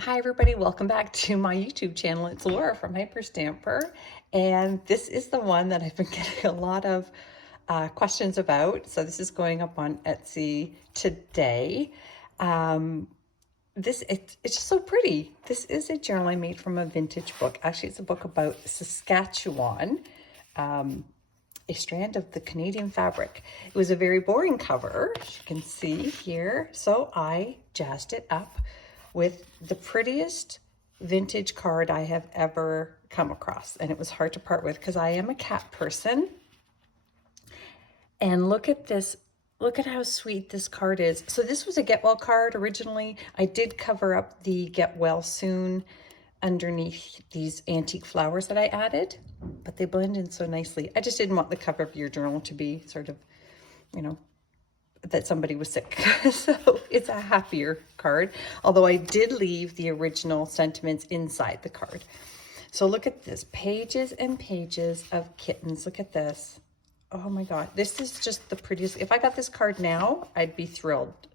Hi everybody, welcome back to my YouTube channel. It's Laura from Hyperstamper, and this is the one that I've been getting a lot of questions about. So this is going up on Etsy today. It's just so pretty. This is a journal I made from a vintage book. Actually, it's a book about Saskatchewan, a strand of the Canadian fabric. It was a very boring cover, as you can see here. So I jazzed it up with the prettiest vintage card I have ever come across. And it was hard to part with because I am a cat person. And look at this. Look at how sweet this card is. So this was a get well card originally. I did cover up the get well soon underneath these antique flowers that I added, but they blend in so nicely. I just didn't want the cover of your journal to be sort of, you know, that somebody was sick. So it's a happier card, although I did leave the original sentiments inside the card. So look at this, pages and pages of kittens. Look at this. Oh my God, this is just the prettiest. If I got this card now, I'd be thrilled.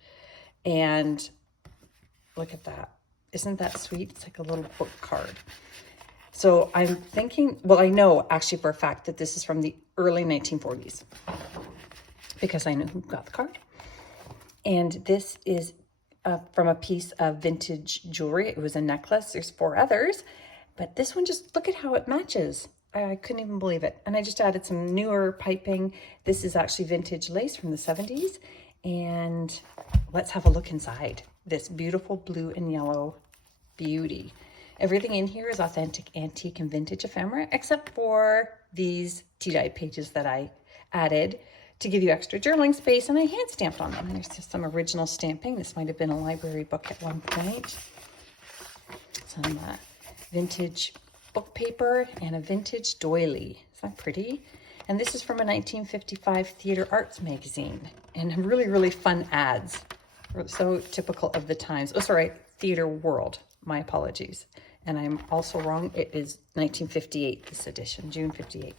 And look at that. Isn't that sweet? It's like a little book card. So I'm thinking, well, I know actually for a fact that this is from the early 1940s because I know who got the card. And this is from a piece of vintage jewelry. It was a necklace. There's 4 others, but this one, just look at how it matches. I couldn't even believe it. And I just added some newer piping. This is actually vintage lace from the 70s. And let's have a look inside this beautiful blue and yellow beauty. Everything in here is authentic, antique, and vintage ephemera, except for these tea-dyed pages that I added to give you extra journaling space, and I hand stamped on them. There's just some original stamping. This might have been a library book at one point. Some vintage book paper and a vintage doily. Isn't that pretty? And this is from a 1955 theater arts magazine, and really, really fun ads. So typical of the times. Oh, sorry, Theater World. My apologies. And I'm also wrong. It is 1958, this edition, June 58.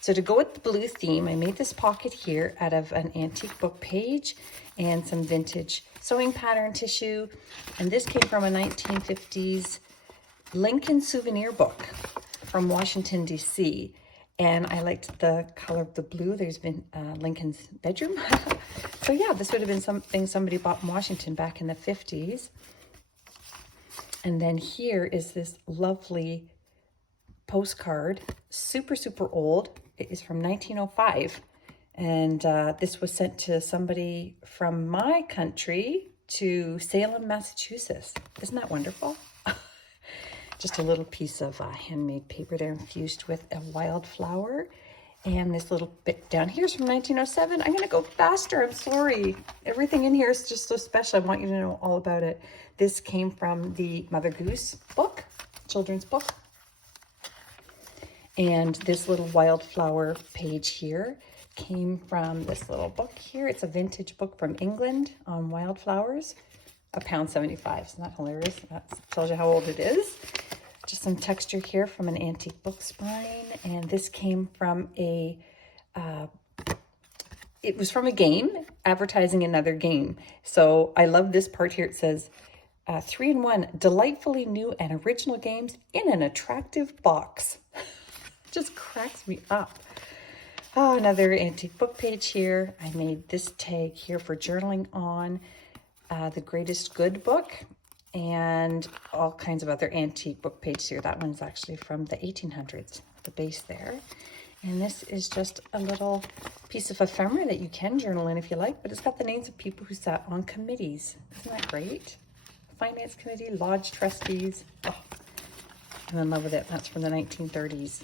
So to go with the blue theme, I made this pocket here out of an antique book page and some vintage sewing pattern tissue. And this came from a 1950s Lincoln souvenir book from Washington, D.C. And I liked the color of the blue. There's been Lincoln's bedroom. So yeah, this would have been something somebody bought in Washington back in the 50s. And then here is this lovely postcard, super, super old. It is from 1905. And this was sent to somebody from my country to Salem, Massachusetts. Isn't that wonderful? Just a little piece of handmade paper there infused with a wildflower. And this little bit down here is from 1907. I'm going to go faster. I'm sorry. Everything in here is just so special. I want you to know all about it. This came from the Mother Goose book, children's book. And this little wildflower page here came from this little book here. It's a vintage book from England on wildflowers. £1.75. Isn't that hilarious? That tells you how old it is. Just some texture here from an antique book spine. And this came from it was from a game, advertising another game. So I love this part here. It says, 3-in-1, delightfully new and original games in an attractive box. Just cracks me up. Oh, another antique book page here. I made this tag here for journaling on the Greatest Good book and all kinds of other antique book pages here. That one's actually from the 1800s, the base there. And this is just a little piece of ephemera that you can journal in if you like, but it's got the names of people who sat on committees. Isn't that great? Finance committee, lodge trustees. Oh, I'm in love with it. That's from the 1930s.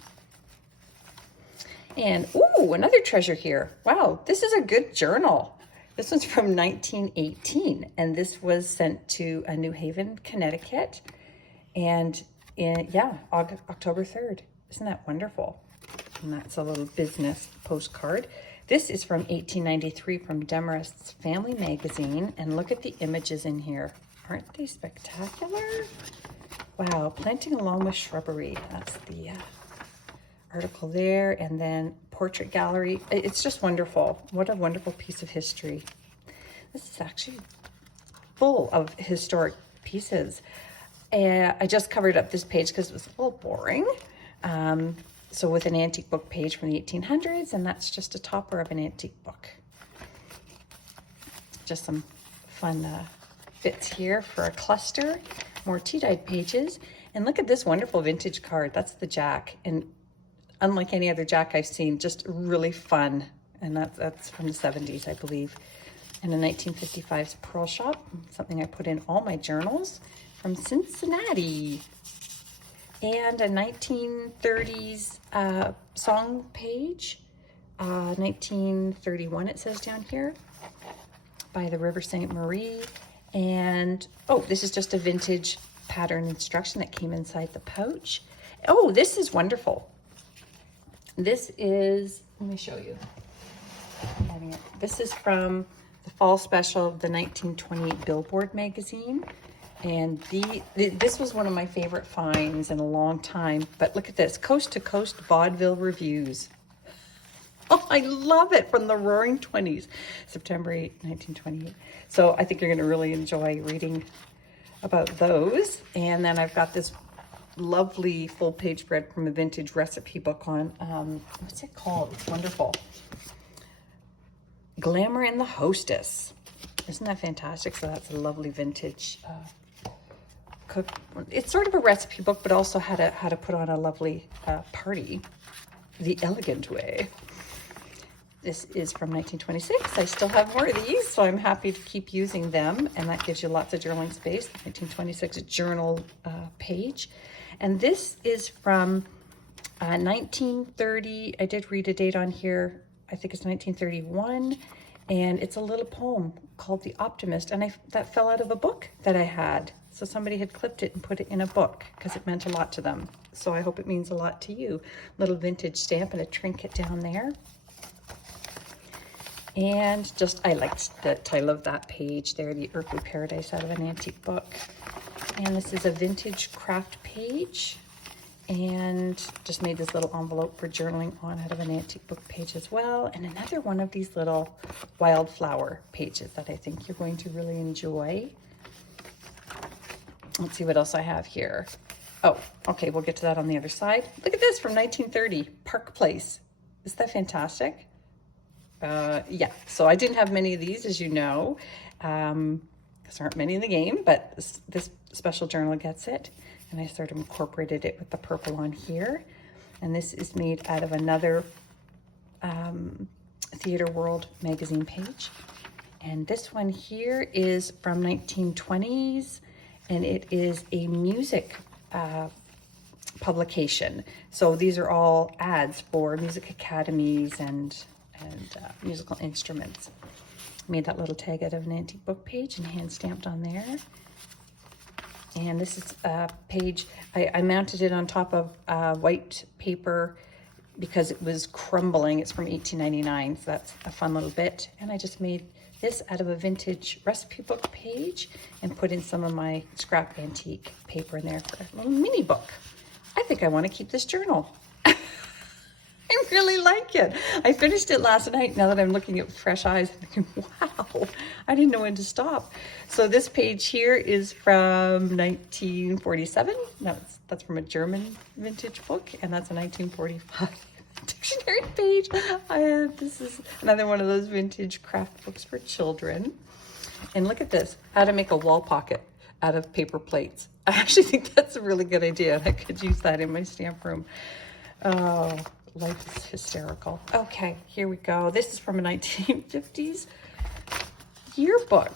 And, ooh, another treasure here. Wow, this is a good journal. This one's from 1918, and this was sent to New Haven, Connecticut, and October 3rd. Isn't that wonderful? And that's a little business postcard. This is from 1893 from Demarest's Family Magazine, and look at the images in here. Aren't they spectacular? Wow, planting along with shrubbery. That's the article there, and then portrait gallery. It's just wonderful. What a wonderful piece of history. This is actually full of historic pieces. I just covered up this page because it was a little boring. So with an antique book page from the 1800s, and that's just a topper of an antique book. Just some fun bits here for a cluster, more tea-dyed pages. And look at this wonderful vintage card. That's the Jack. And unlike any other Jack I've seen, just really fun. And that's from the 70s, I believe. And a 1955's Pearl Shop, something I put in all my journals, from Cincinnati. And a 1930s song page, 1931 it says down here, by the River St. Marie. And, oh, this is just a vintage pattern instruction that came inside the pouch. Oh, this is wonderful. This is, let me show you. This is from the fall special of the 1928 Billboard magazine. And this was one of my favorite finds in a long time. But look at this, Coast to Coast Vaudeville Reviews. Oh, I love it, from the Roaring 20s, September 8, 1928. So I think you're going to really enjoy reading about those. And then I've got this lovely full-page spread from a vintage recipe book on, what's it called? It's wonderful. Glamour and the Hostess. Isn't that fantastic? So that's a lovely vintage cook. It's sort of a recipe book, but also how to put on a lovely party the elegant way. This is from 1926. I still have more of these, so I'm happy to keep using them. And that gives you lots of journaling space. 1926 journal page. And this is from 1930. I did read a date on here. I think it's 1931. And it's a little poem called The Optimist. And that fell out of a book that I had. So somebody had clipped it and put it in a book because it meant a lot to them. So I hope it means a lot to you. Little vintage stamp and a trinket down there. And just, I liked the title of that page there, The Earthly Paradise, out of an antique book. And this is a vintage craft page. And just made this little envelope for journaling on out of an antique book page as well. And another one of these little wildflower pages that I think you're going to really enjoy. Let's see what else I have here. Oh, okay, we'll get to that on the other side. Look at this from 1930, Park Place. Isn't that fantastic? Yeah, so I didn't have many of these, as you know, because there aren't many in the game, but this special journal gets it. And I sort of incorporated it with the purple on here. And this is made out of another Theater World magazine page. And this one here is from 1920s, and it is a music publication. So these are all ads for music academies and musical instruments. Made that little tag out of an antique book page and hand stamped on there. And this is a page, I mounted it on top of white paper because it was crumbling. It's from 1899, so that's a fun little bit. And I just made this out of a vintage recipe book page and put in some of my scrap antique paper in there for a little mini book. I think I want to keep this journal. I really like it. I finished it last night. Now that I'm looking at fresh eyes, I'm thinking, wow, I didn't know when to stop. So this page here is from 1947. No, that's from a German vintage book, and that's a 1945 dictionary page. This is another one of those vintage craft books for children. And look at this, how to make a wall pocket out of paper plates. I actually think that's a really good idea. I could use that in my stamp room. Oh, life is hysterical. Okay, here we go. This is from a 1950s yearbook.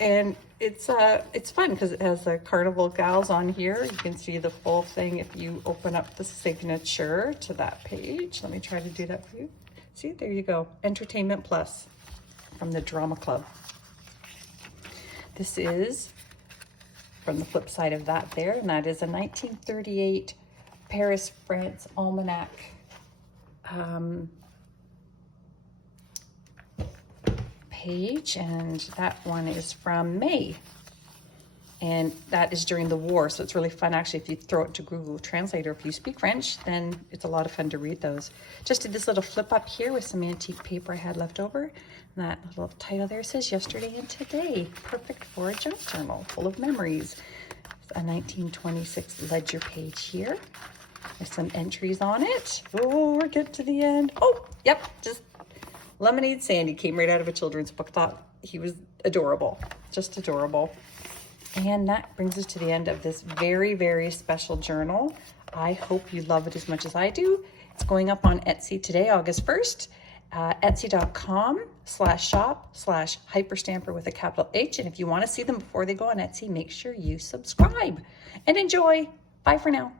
And it's fun because it has the Carnival Gals on here. You can see the full thing if you open up the signature to that page. Let me try to do that for you. See, there you go. Entertainment Plus from the Drama Club. This is from the flip side of that there, and that is a 1938 Paris, France almanac page, and that one is from May, and that is during the war, so it's really fun actually. If you throw it to Google Translate, or if you speak French, then it's a lot of fun to read those. Just did this little flip up here with some antique paper I had left over, and that little title there says Yesterday and Today, perfect for a junk journal full of memories. a 1926 ledger page here. There's some entries on it. Oh, we're getting to the end. Oh, yep, just Lemonade Sandy came right out of a children's book. Thought he was adorable, just adorable. And that brings us to the end of this very, very special journal. I hope you love it as much as I do. It's going up on Etsy today, August 1st. Etsy.com/shop/hyperstamper with a capital H. And if you want to see them before they go on Etsy, make sure you subscribe and enjoy. Bye for now.